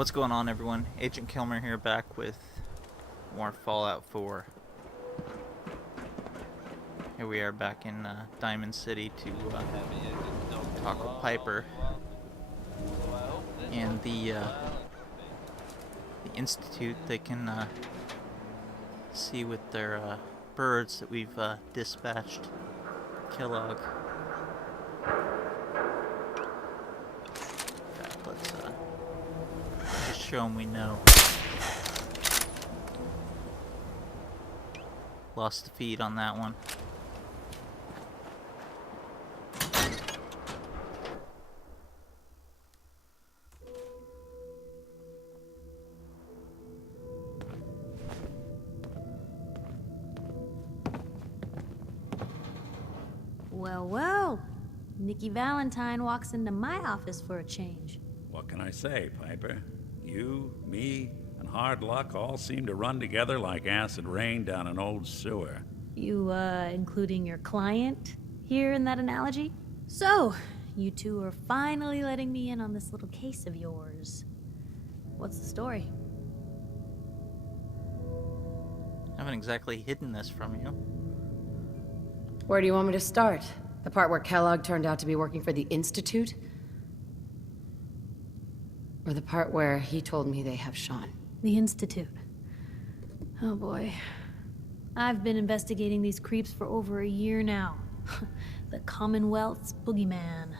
What's going on, everyone? Agent Kilmer here, back with more Fallout 4. Here we are back in Diamond City to talk with Piper and the Institute. They can see with their birds that we've dispatched Kellogg. Let's just show them we know. Lost the feed on that one. Well, Nikki Valentine walks into my office for a change. What can I say, Piper? You, me, and hard luck all seem to run together like acid rain down an old sewer. You, including your client here in that analogy? So, you two are finally letting me in on this little case of yours. What's the story? I haven't exactly hidden this from you. Where do you want me to start? The part where Kellogg turned out to be working for the Institute? Or the part where he told me they have Sean? The Institute. Oh boy. I've been investigating these creeps for over a year now. The Commonwealth's boogeyman.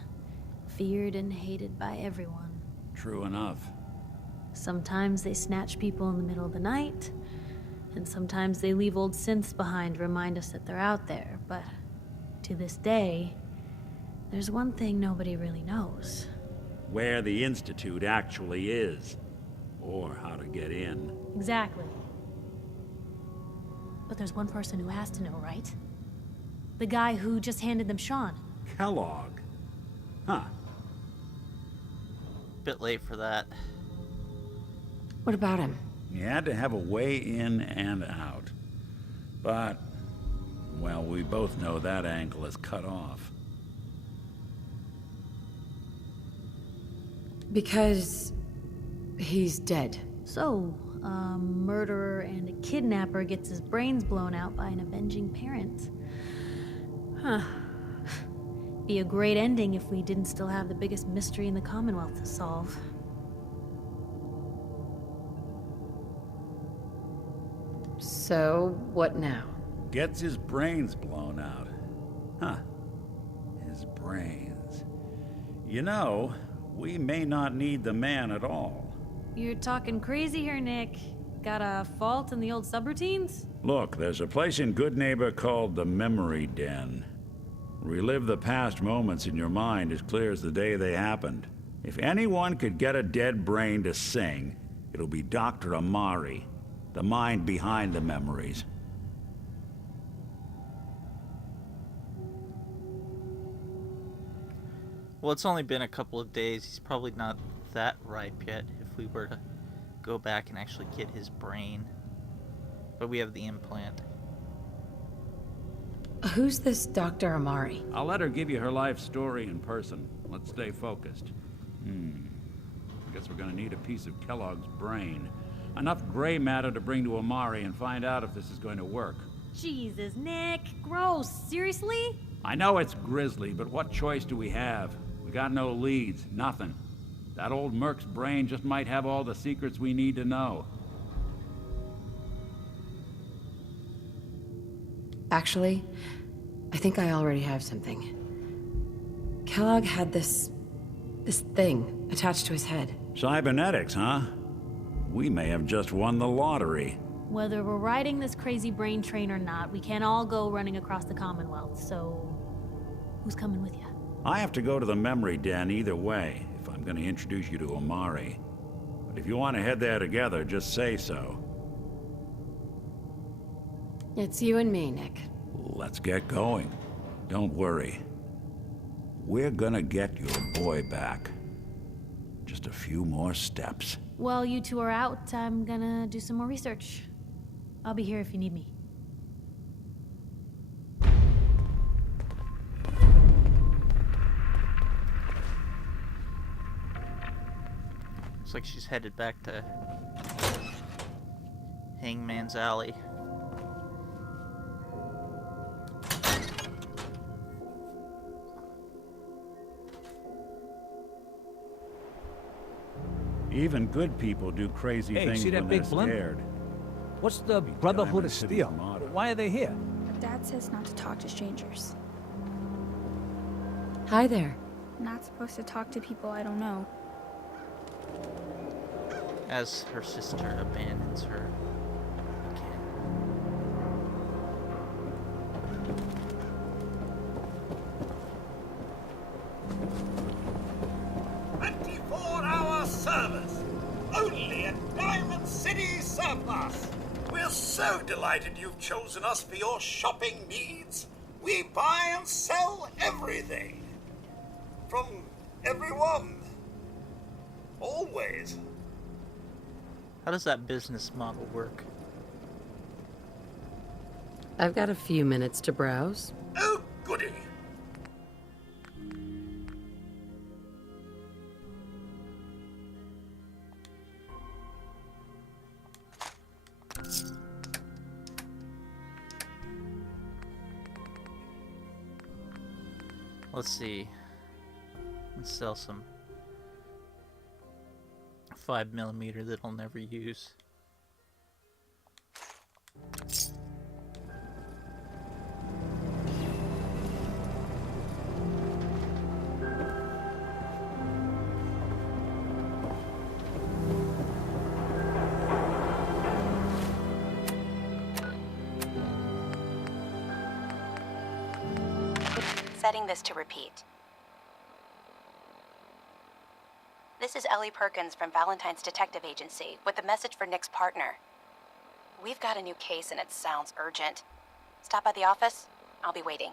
Feared and hated by everyone. True enough. Sometimes they snatch people in the middle of the night, and sometimes they leave old synths behind to remind us that they're out there, but to this day, there's one thing nobody really knows. Where the Institute actually is. Or how to get in. Exactly. But there's one person who has to know, right? The guy who just handed them Sean. Kellogg? Huh. Bit late for that. What about him? He had to have a way in and out. But, well, we both know that angle is cut off. Because he's dead. So, a murderer and a kidnapper gets his brains blown out by an avenging parent. Huh. Be a great ending if we didn't still have the biggest mystery in the Commonwealth to solve. So, what now? Gets his brains blown out. Huh. His brains. You know, we may not need the man at all. You're talking crazy here, Nick. Got a fault in the old subroutines? Look, there's a place in Good Neighbor called the Memory Den. Relive the past moments in your mind as clear as the day they happened. If anyone could get a dead brain to sing, it'll be Dr. Amari, the mind behind the memories. Well, it's only been a couple of days. He's probably not that ripe yet if we were to go back and actually get his brain. But we have the implant. Who's this Dr. Amari? I'll let her give you her life story in person. Let's stay focused. I guess we're gonna need a piece of Kellogg's brain. Enough gray matter to bring to Amari and find out if this is going to work. Jesus, Nick. Gross. Seriously? I know it's grisly, but what choice do we have? We got no leads, nothing. That old Merc's brain just might have all the secrets we need to know. Actually, I think I already have something. Kellogg had this thing attached to his head. Cybernetics, huh? We may have just won the lottery. Whether we're riding this crazy brain train or not, we can't all go running across the Commonwealth, so who's coming with you? I have to go to the Memory Den either way, if I'm gonna introduce you to Amari. But if you want to head there together, just say so. It's you and me, Nick. Let's get going. Don't worry. We're gonna get your boy back. Just a few more steps. While you two are out, I'm gonna do some more research. I'll be here if you need me. Looks like she's headed back to Hangman's Alley. Even good people do crazy Hey, things see that when big they're blimp? scared. What's the Be Brotherhood Diamond of City's Steel? motto. Why are they here? Dad says not to talk to strangers. Hi there. Not supposed to talk to people I don't know. As her sister abandons her again. 24-hour service, only at Diamond City Surplus. We're so delighted you've chosen us for your shopping needs. We buy and sell everything. From everyone. Always. How does that business model work? I've got a few minutes to browse. Oh, goody. Let's see. Let's sell some 5mm that I'll never use. Setting this to repeat. This is Ellie Perkins from Valentine's Detective Agency with a message for Nick's partner. We've got a new case and it sounds urgent. Stop by the office. I'll be waiting.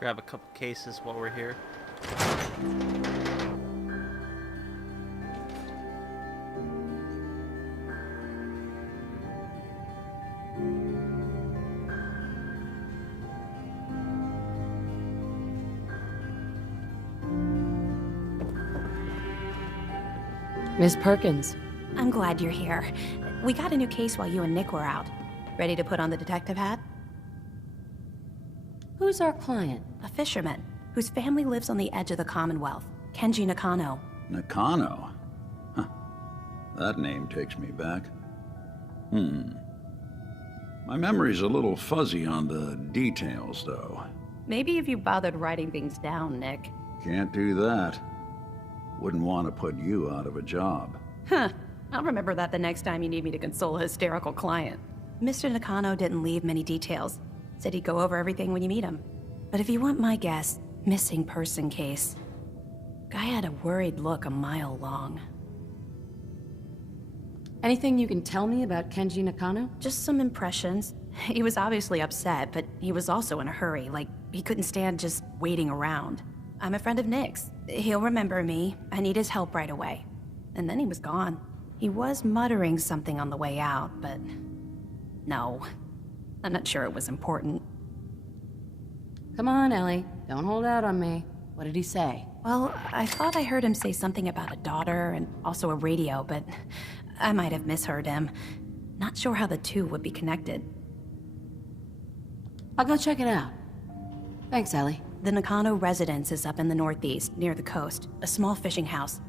Grab a couple cases while we're here. Miss Perkins. I'm glad you're here. We got a new case while you and Nick were out. Ready to put on the detective hat? Who's our client? A fisherman whose family lives on the edge of the Commonwealth, Kenji Nakano. Nakano? Huh. That name takes me back. My memory's a little fuzzy on the details, though. Maybe if you bothered writing things down, Nick. Can't do that. Wouldn't want to put you out of a job. Huh. I'll remember that the next time you need me to console a hysterical client. Mr. Nakano didn't leave many details. Said he'd go over everything when you meet him. But if you want my guess, missing person case. Guy had a worried look a mile long. Anything you can tell me about Kenji Nakano? Just some impressions. He was obviously upset, but he was also in a hurry, like he couldn't stand just waiting around. I'm a friend of Nick's. He'll remember me. I need his help right away. And then he was gone. He was muttering something on the way out, but... no. I'm not sure it was important. Come on, Ellie. Don't hold out on me. What did he say? Well, I thought I heard him say something about a daughter and also a radio, but I might have misheard him. Not sure how the two would be connected. I'll go check it out. Thanks, Ellie. The Nakano residence is up in the northeast, near the coast. A small fishing house.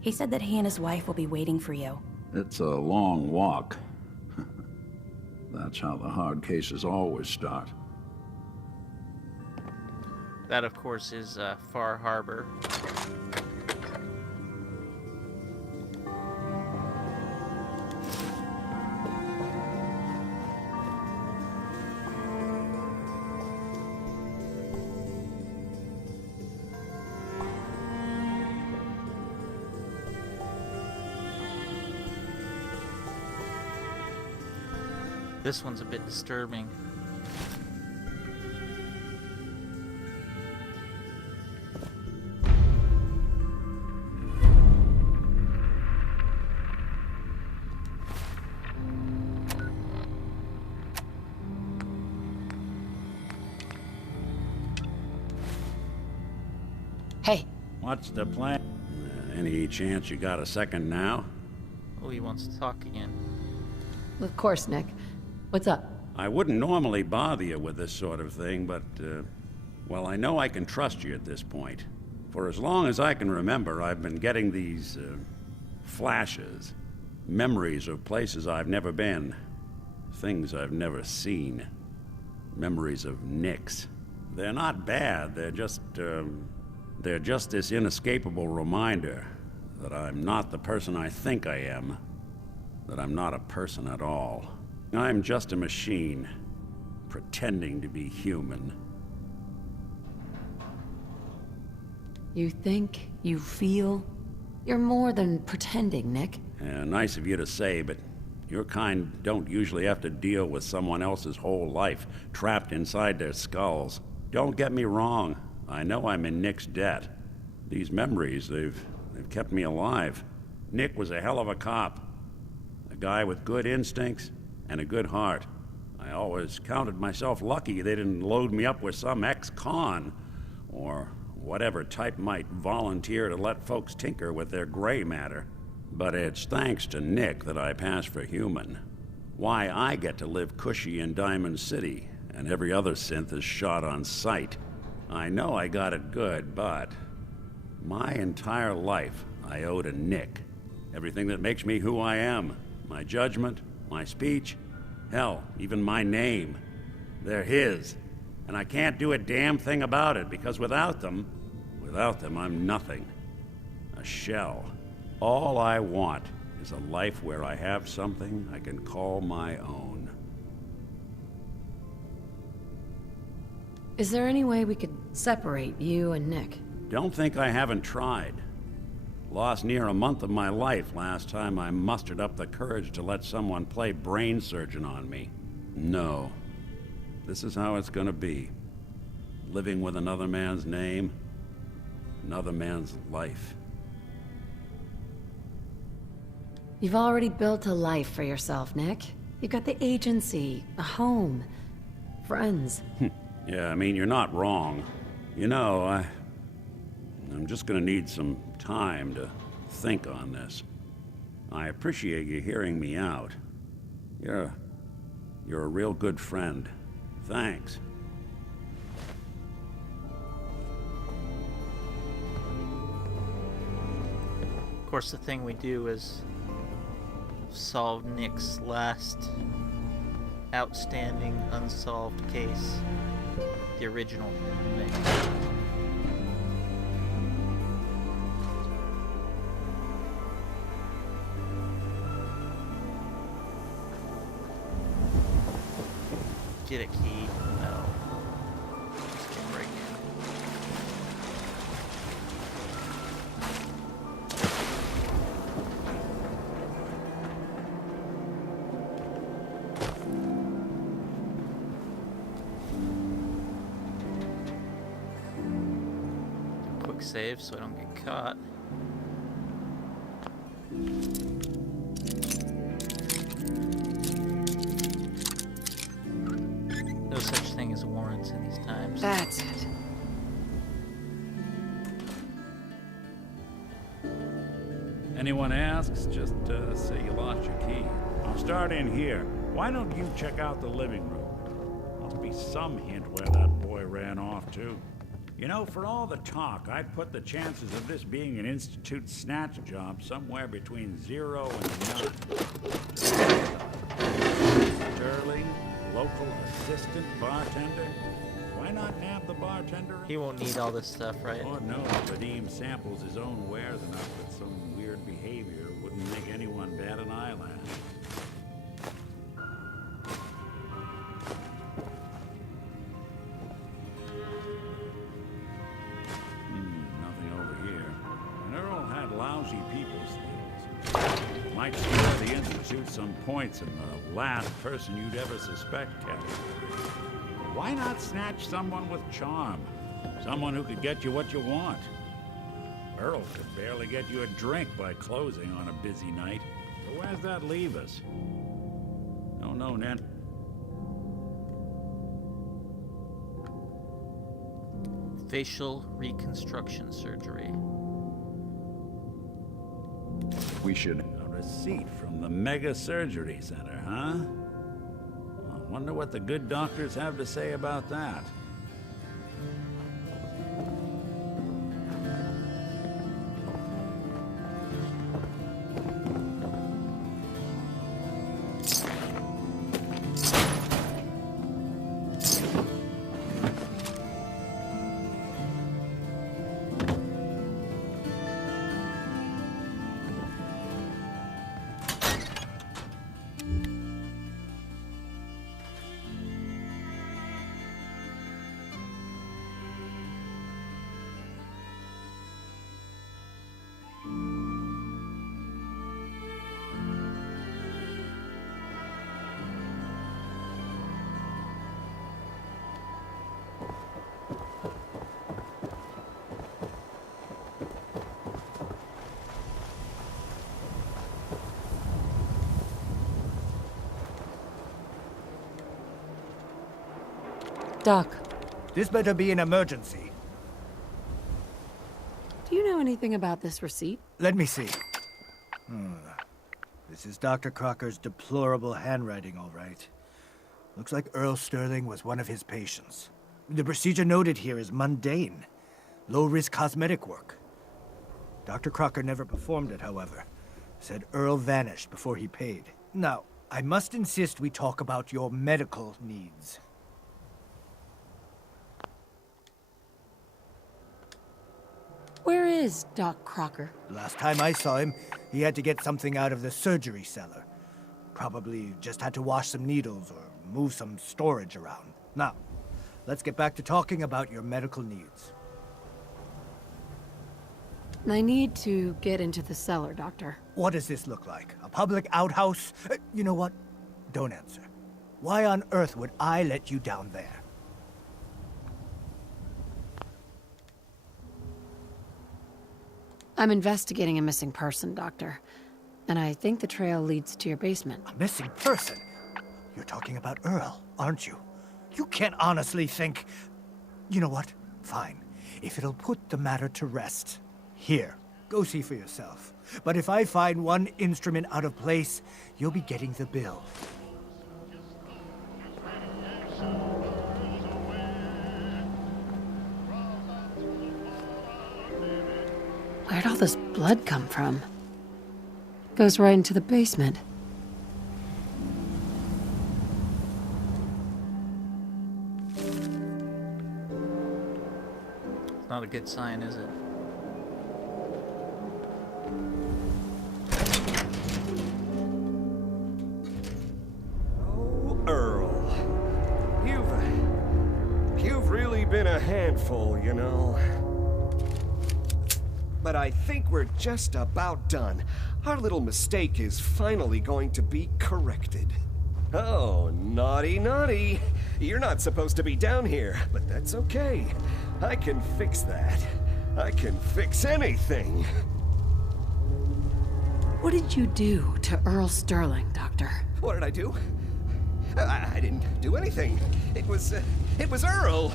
He said that he and his wife will be waiting for you. It's a long walk. That's how the hard cases always start. That, of course, is Far Harbor. This one's a bit disturbing. What's the plan? Any chance you got a second now? Oh, he wants to talk again. Of course, Nick. What's up? I wouldn't normally bother you with this sort of thing, but, well, I know I can trust you at this point. For as long as I can remember, I've been getting these, flashes. Memories of places I've never been. Things I've never seen. Memories of Nicks. They're not bad, they're just this inescapable reminder that I'm not the person I think I am. That I'm not a person at all. I'm just a machine, pretending to be human. You think, you feel, you're more than pretending, Nick. Nice of you to say, but your kind don't usually have to deal with someone else's whole life trapped inside their skulls. Don't get me wrong, I know I'm in Nick's debt. These memories, they've kept me alive. Nick was a hell of a cop. A guy with good instincts and a good heart. I always counted myself lucky they didn't load me up with some ex-con, or whatever type might volunteer to let folks tinker with their gray matter. But it's thanks to Nick that I pass for human. Why I get to live cushy in Diamond City, and every other synth is shot on sight. I know I got it good, but my entire life I owe to Nick. Everything that makes me who I am. My judgment, my speech, hell, even my name. They're his. And I can't do a damn thing about it, because without them, I'm nothing. A shell. All I want is a life where I have something I can call my own. Is there any way we could separate you and Nick? Don't think I haven't tried. Lost near a month of my life last time I mustered up the courage to let someone play brain surgeon on me. No. This is how it's gonna be. Living with another man's name, another man's life. You've already built a life for yourself, Nick. You've got the agency, a home, friends. Yeah, I mean, you're not wrong. You know, I'm just gonna need some time to think on this. I appreciate you hearing me out. You're a real good friend. Thanks. Of course, the thing we do is solve Nick's last outstanding unsolved case. The original Nick. Get a key? No. Just get right now. Quick save so I don't get caught. No such thing as warrants in these times. That's it. Anyone asks, just say you lost your key. I'll start in here. Why don't you check out the living room? Must be some hint where that boy ran off to. You know, for all the talk, I'd put the chances of this being an Institute snatch job somewhere between 0 and none. Sterling, local assistant bartender? Why not nab the bartender? He won't need all this stuff, right? Lord knows Vadim samples his own wares enough that some weird behavior wouldn't make anyone bat an eyelash. Nothing over here. And Earl had lousy people skills. Might score the Institute some points in the last person you'd ever suspect category. Why not snatch someone with charm? Someone who could get you what you want. Earl could barely get you a drink by closing on a busy night. So where's that leave us? No, Ned. Facial reconstruction surgery. We should... A receipt from the Mega Surgery Center, huh? I wonder what the good doctors have to say about that. Doc, This better be an emergency. do you know anything about this receipt? Let me see. This is Dr. Crocker's deplorable handwriting, all right. Looks like Earl Sterling was one of his patients. The procedure noted here is mundane. Low-risk cosmetic work. Dr. Crocker never performed it, however. Said Earl vanished before he paid. Now, I must insist we talk about your medical needs. Where is Doc Crocker? Last time I saw him, he had to get something out of the surgery cellar. Probably just had to wash some needles or move some storage around. Now, let's get back to talking about your medical needs. I need to get into the cellar, Doctor. What does this look like? A public outhouse? You know what? Don't answer. Why on earth would I let you down there? I'm investigating a missing person, Doctor. And I think the trail leads to your basement. A missing person? You're talking about Earl, aren't you? You can't honestly think... You know what? Fine. If it'll put the matter to rest. Here, go see for yourself. But if I find one instrument out of place, you'll be getting the bill. Where'd all this blood come from? Goes right into the basement. It's not a good sign, is it? Oh, Earl. You've really been a handful, you know. But I think we're just about done. Our little mistake is finally going to be corrected. Oh, naughty, naughty. You're not supposed to be down here, but that's okay. I can fix that. I can fix anything. What did you do to Earl Sterling, Doctor? What did I do? I didn't do anything. It was Earl.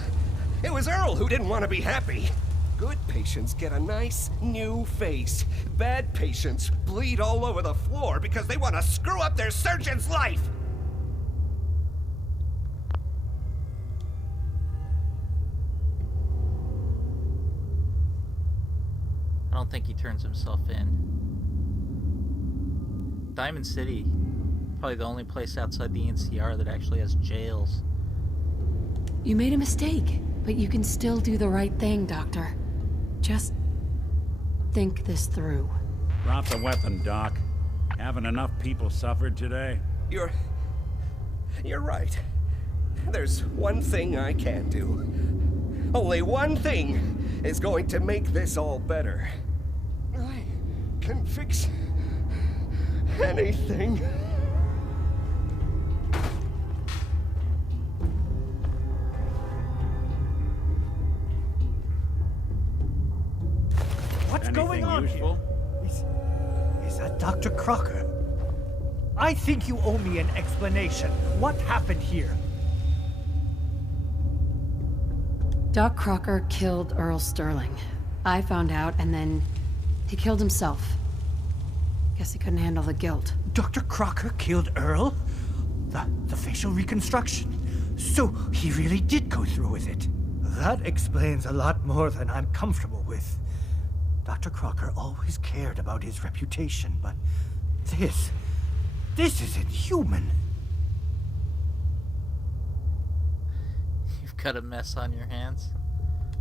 It was Earl who didn't want to be happy. Good patients get a nice, new face. Bad patients bleed all over the floor because they want to screw up their surgeon's life! I don't think he turns himself in. Diamond City, probably the only place outside the NCR that actually has jails. You made a mistake, but you can still do the right thing, Doctor. Just think this through. Drop the weapon, Doc. Haven't enough people suffered today? You're right. There's one thing I can do. Only one thing is going to make this all better. I can fix anything. What's going on useful? here? Is that Dr. Crocker? I think you owe me an explanation. What happened here? Doc Crocker killed Earl Sterling. I found out, and then he killed himself. Guess he couldn't handle the guilt. Dr. Crocker killed Earl? The facial reconstruction. So he really did go through with it. That explains a lot more than I'm comfortable with. Dr. Crocker always cared about his reputation, but this is inhuman. You've got a mess on your hands.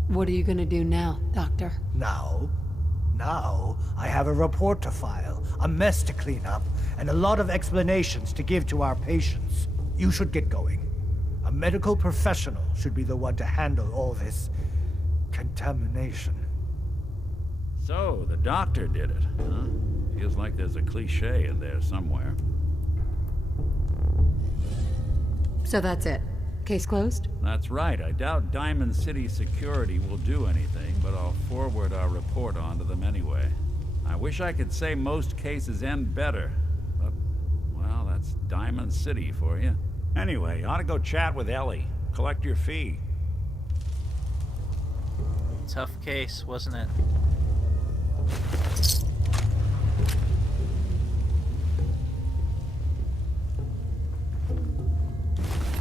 What are you gonna do now, Doctor? Now I have a report to file, a mess to clean up, and a lot of explanations to give to our patients. You should get going. A medical professional should be the one to handle all this contamination. So, the doctor did it, huh? Feels like there's a cliche in there somewhere. So that's it. Case closed? That's right. I doubt Diamond City Security will do anything, but I'll forward our report on to them anyway. I wish I could say most cases end better, but, well, that's Diamond City for you. Anyway, you ought to go chat with Ellie. Collect your fee. Tough case, wasn't it?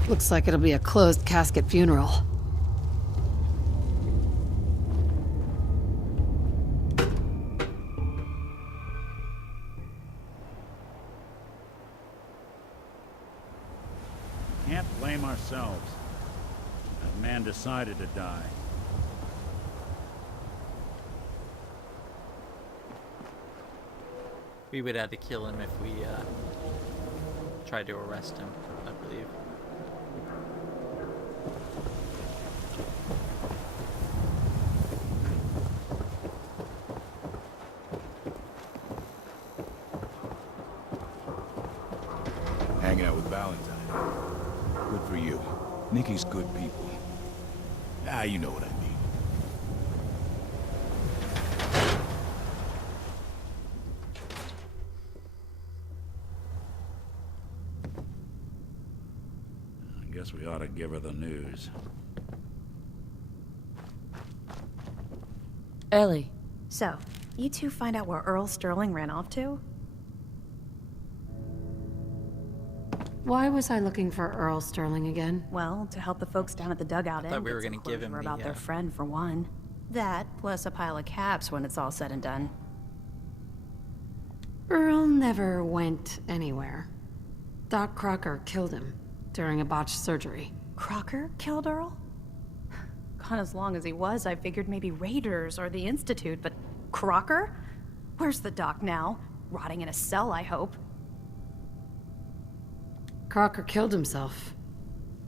Looks like it'll be a closed casket funeral. Can't blame ourselves. That man decided to die. We would have to kill him if we tried to arrest him, I believe. Hanging out with Valentine. Good for you. Nikki's good people. Ah, you know what I mean. I guess we ought to give her the news. Ellie. So, you two find out where Earl Sterling ran off to? Why was I looking for Earl Sterling again? Well, to help the folks down at the dugout thought end we were get gonna some give him closure the, about their friend, for one. That, plus a pile of caps when it's all said and done. Earl never went anywhere. Doc Crocker killed him during a botched surgery. Crocker killed Earl? Gone as long as he was, I figured maybe Raiders or the Institute, but Crocker? Where's the doc now? Rotting in a cell, I hope. Crocker killed himself.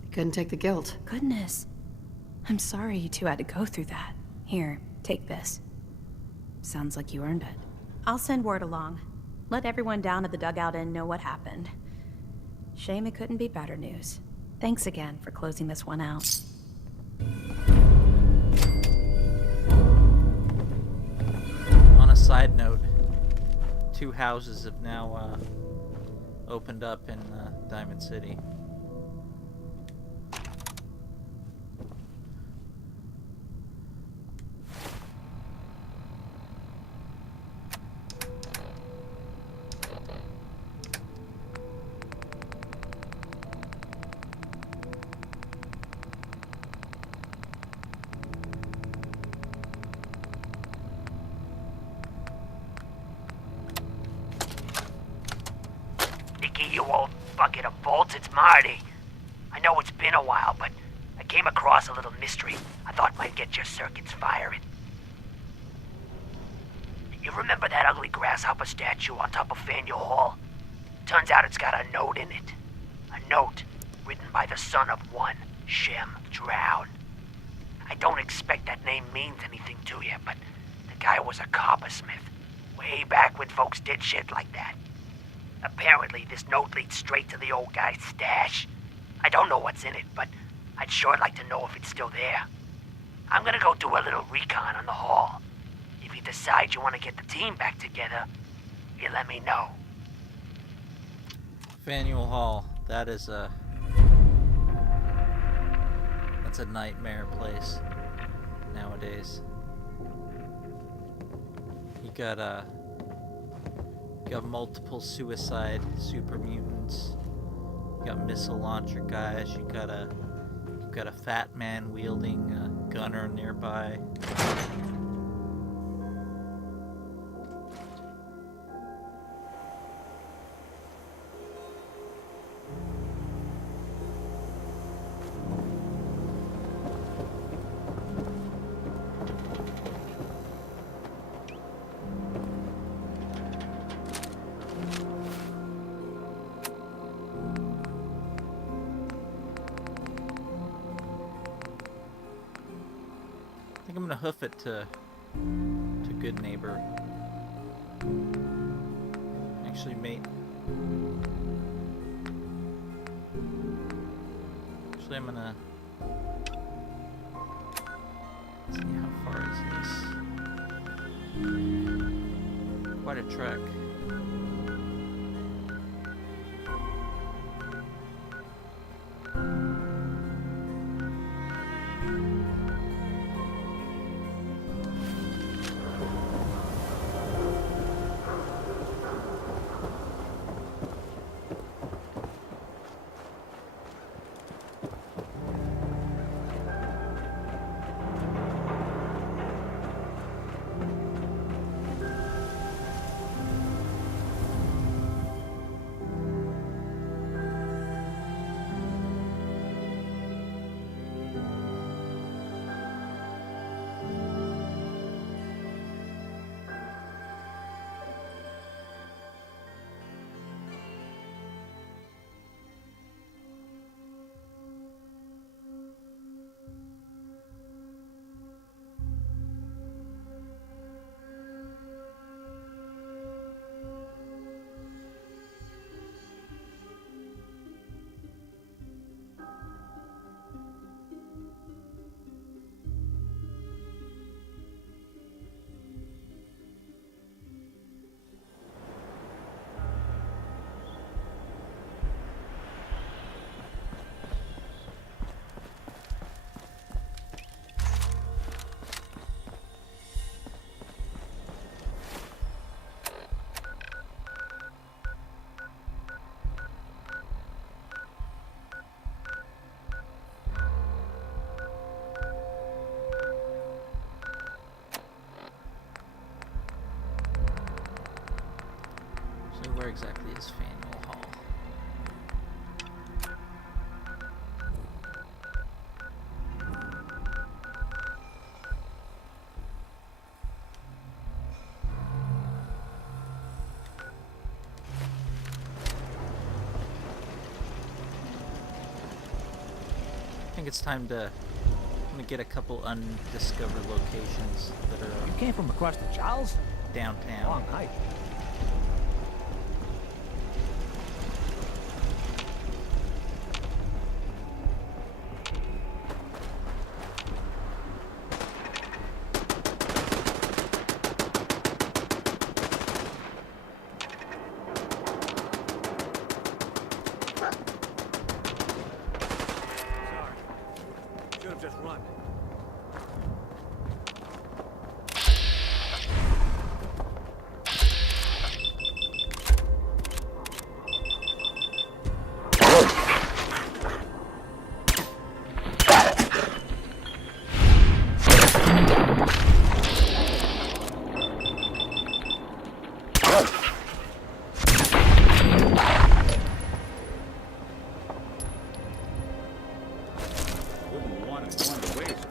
He couldn't take the guilt. Goodness. I'm sorry you two had to go through that. Here, take this. Sounds like you earned it. I'll send word along. Let everyone down at the dugout end know what happened. Shame it couldn't be better news. Thanks again for closing this one out. On a side note, 2 houses have now opened up in Diamond City. You old bucket of bolts, it's Marty. I know it's been a while, but I came across a little mystery I thought might get your circuits firing. You remember that ugly grasshopper statue on top of Faneuil Hall? Turns out it's got a note in it. A note written by the son of one Shem Drown. I don't expect that name means anything to you, but the guy was a coppersmith. Way back when folks did shit like that. Apparently, this note leads straight to the old guy's stash. I don't know what's in it, but I'd sure like to know if it's still there. I'm gonna go do a little recon on the hall. If you decide you want to get the team back together, you let me know. Faneuil Hall, that's a nightmare place. nowadays. You got multiple suicide super mutants. You got missile launcher guys. You've got a fat man wielding a gunner nearby. I think I'm gonna hoof it to Good Neighbor. Actually, mate. Actually, I'm gonna see how far is this. Quite a trek. So where exactly is Faneuil Hall? I think it's time to get a couple undiscovered locations that are You came from across the Charles? downtown. Long hike. Should have just run. Wouldn't want it one way, sir.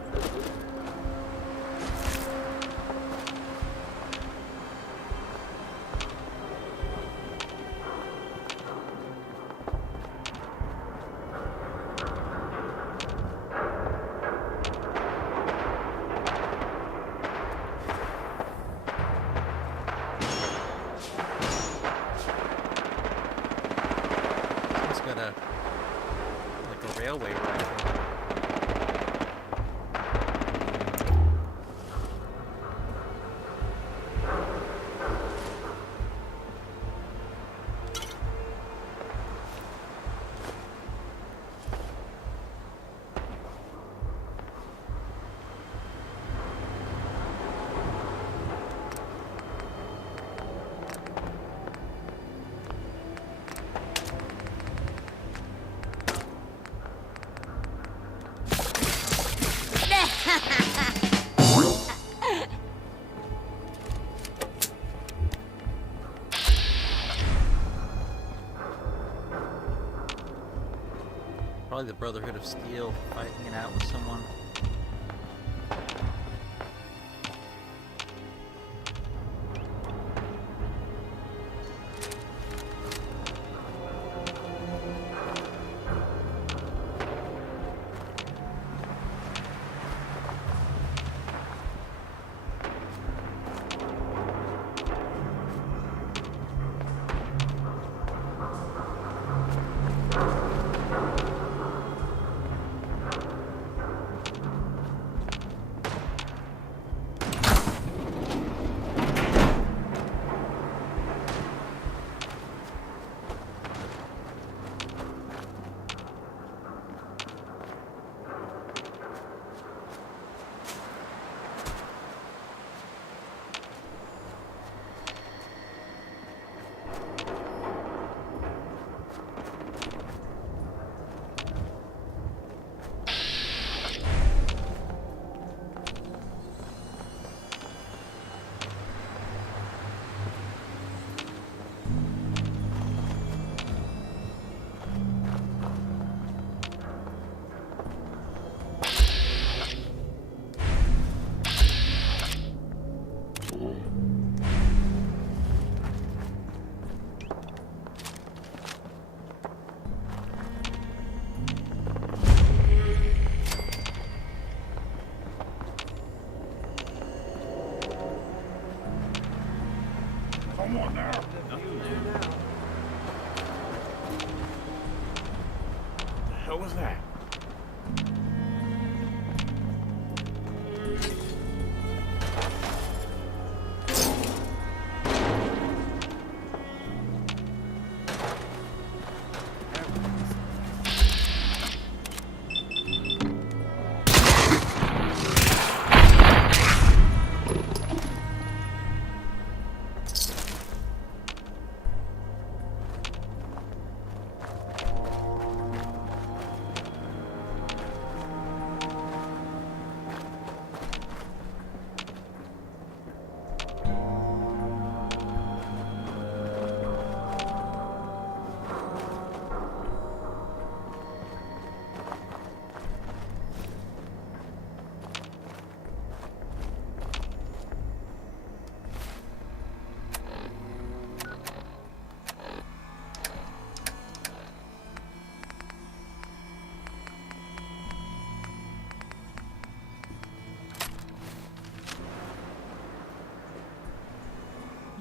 It's got a railway rifle. Probably the Brotherhood of Steel fighting it out with someone. Come on now. The hell was that?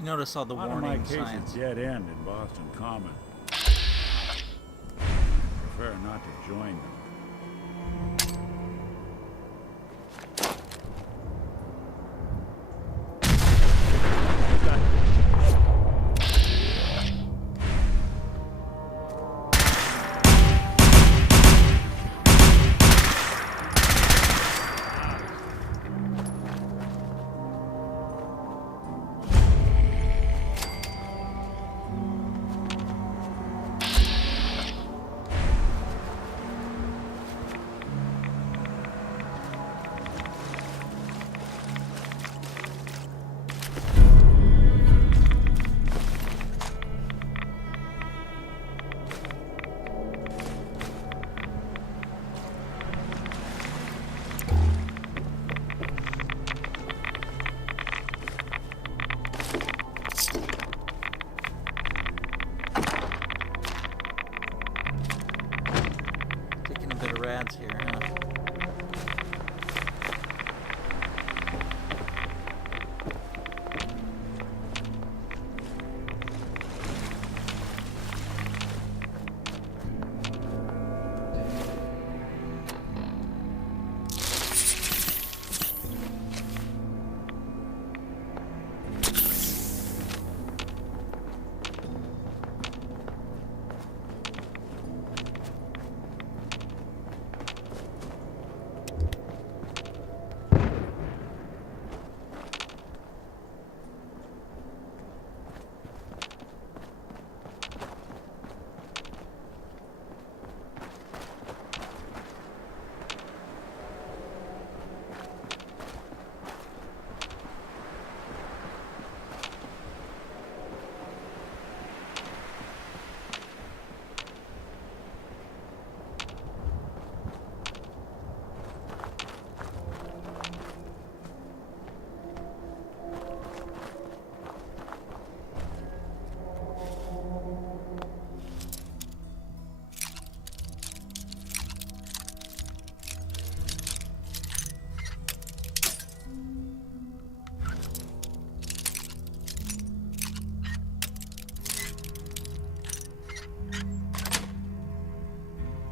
You notice all the One of my warning cases signs. dead end in Boston Common. Prefer not to join them. Taking a bit of rads here, huh?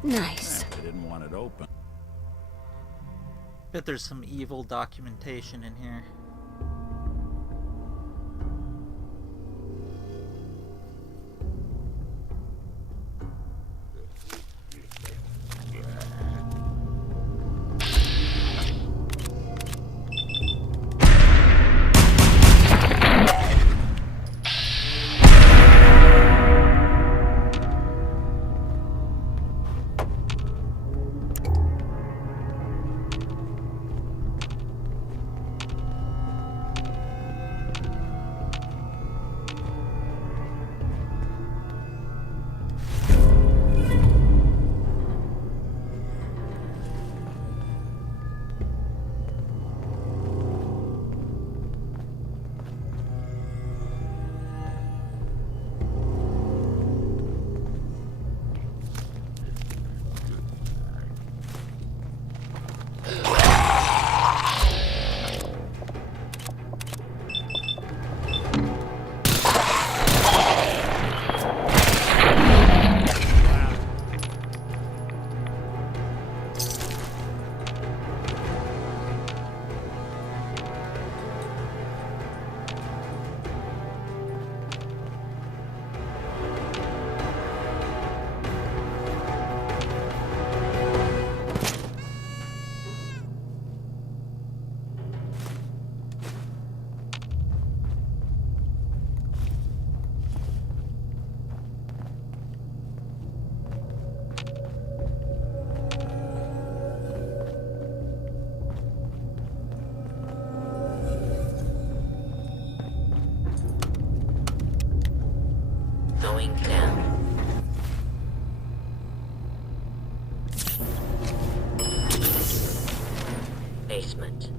Nice. They didn't want it open. Bet there's some evil documentation in here. Going down. Basement.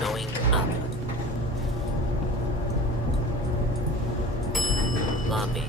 Going up. Lobby.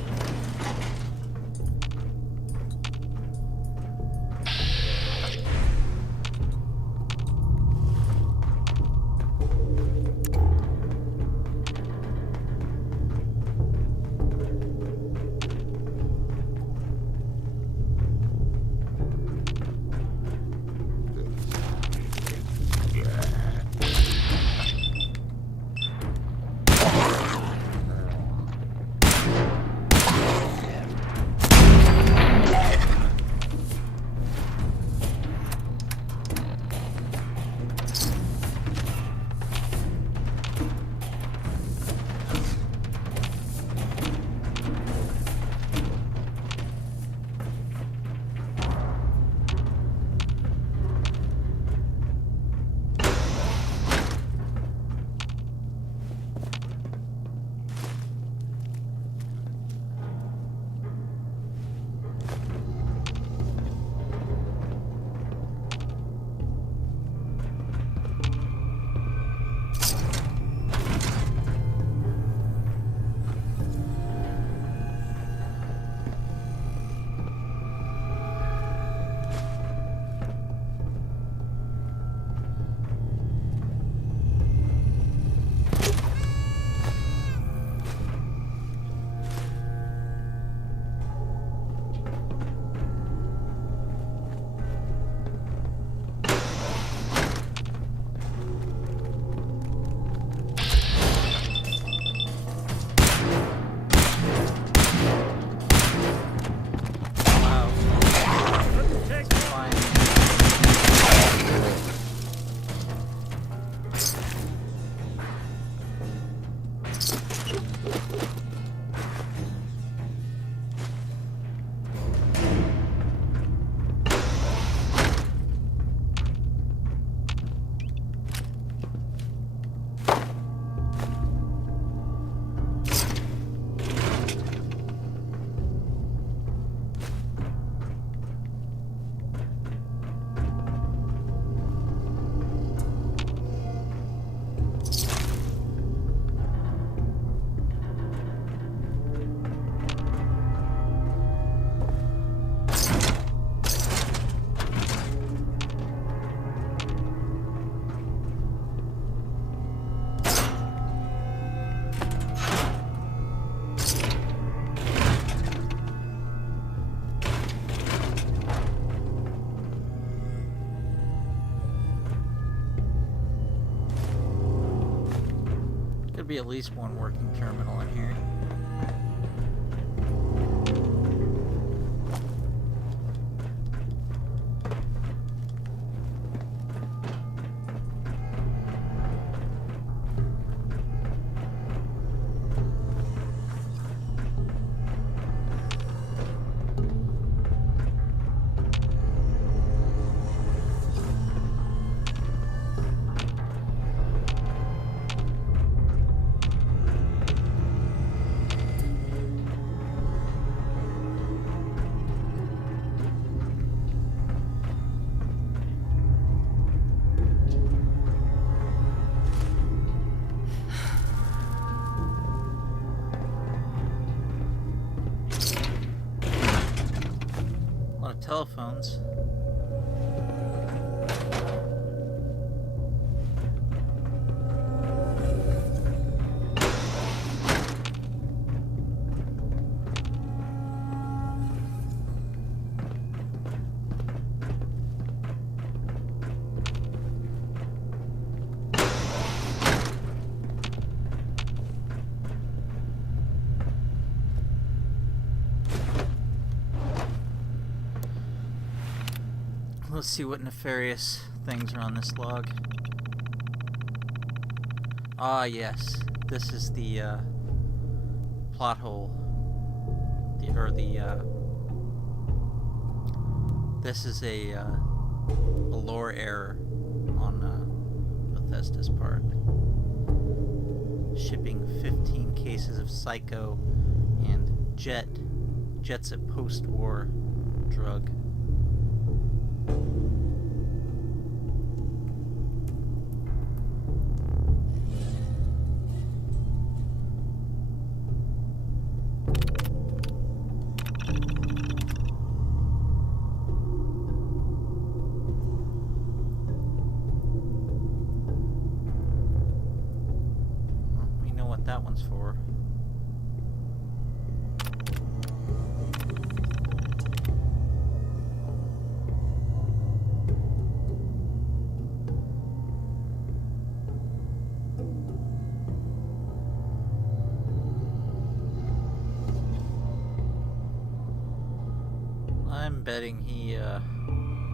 be at least one working terminal in here. Telephones. Let's see what nefarious things are on this log. Ah, yes. This is the plot hole. This is a lore error on Bethesda's part. Shipping 15 cases of Psycho and Jet's a post-war drug. We know what that one's for. I'm betting he,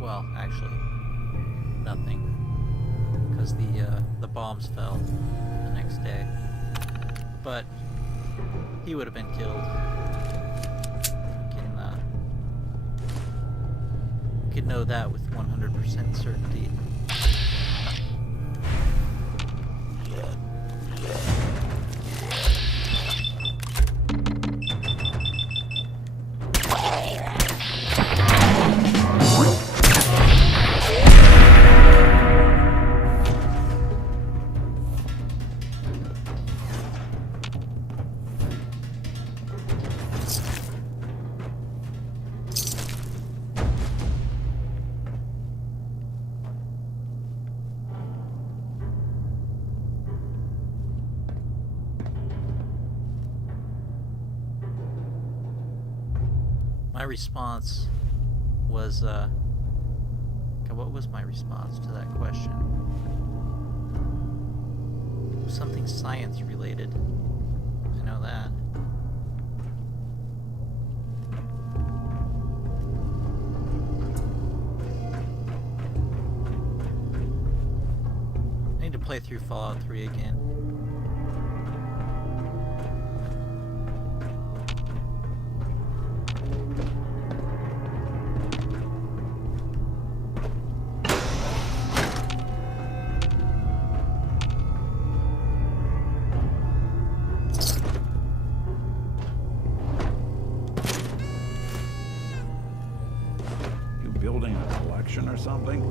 well, actually, nothing, because the bombs fell the next day, but he would have been killed. We can know that with 100% certainty. My response was, what was my response to that question? It was something science related. I know that. I need to play through Fallout 3 again. Building a collection or something?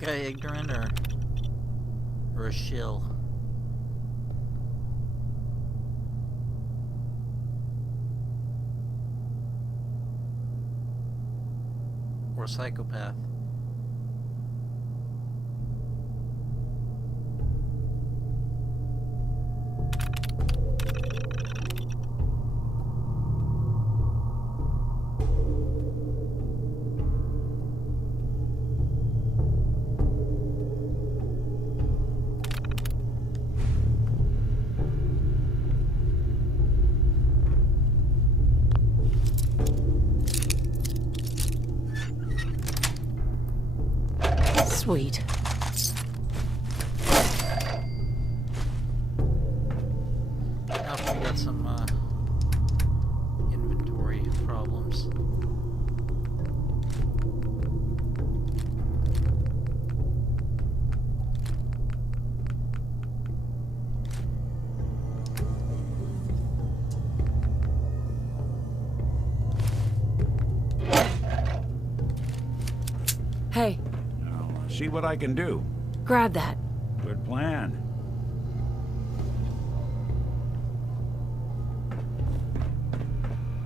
guy ignorant or a shill? Or a psychopath? Sweet. After we got some inventory problems. Hey, I'll see what I can do. grab that. Good plan.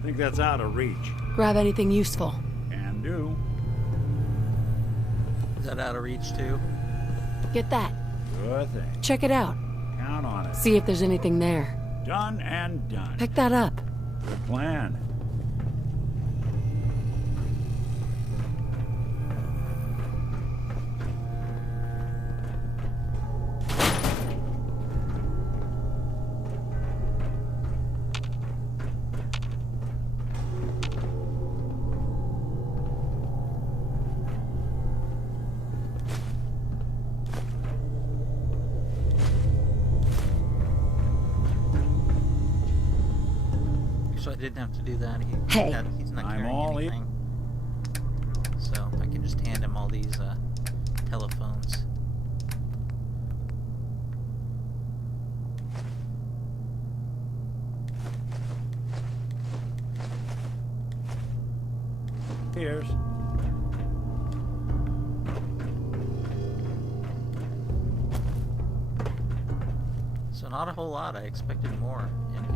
Think that's out of reach. Grab anything useful. Can do. Is that out of reach too? Get that. Good thing. Check it out. Count on it. See if there's anything there. Done and done. Pick that up. Good plan. So I didn't have to do that. Hey. He's not I'm carrying all in. anything. So I can just hand him all these telephones. Here's. So not a whole lot. I expected more in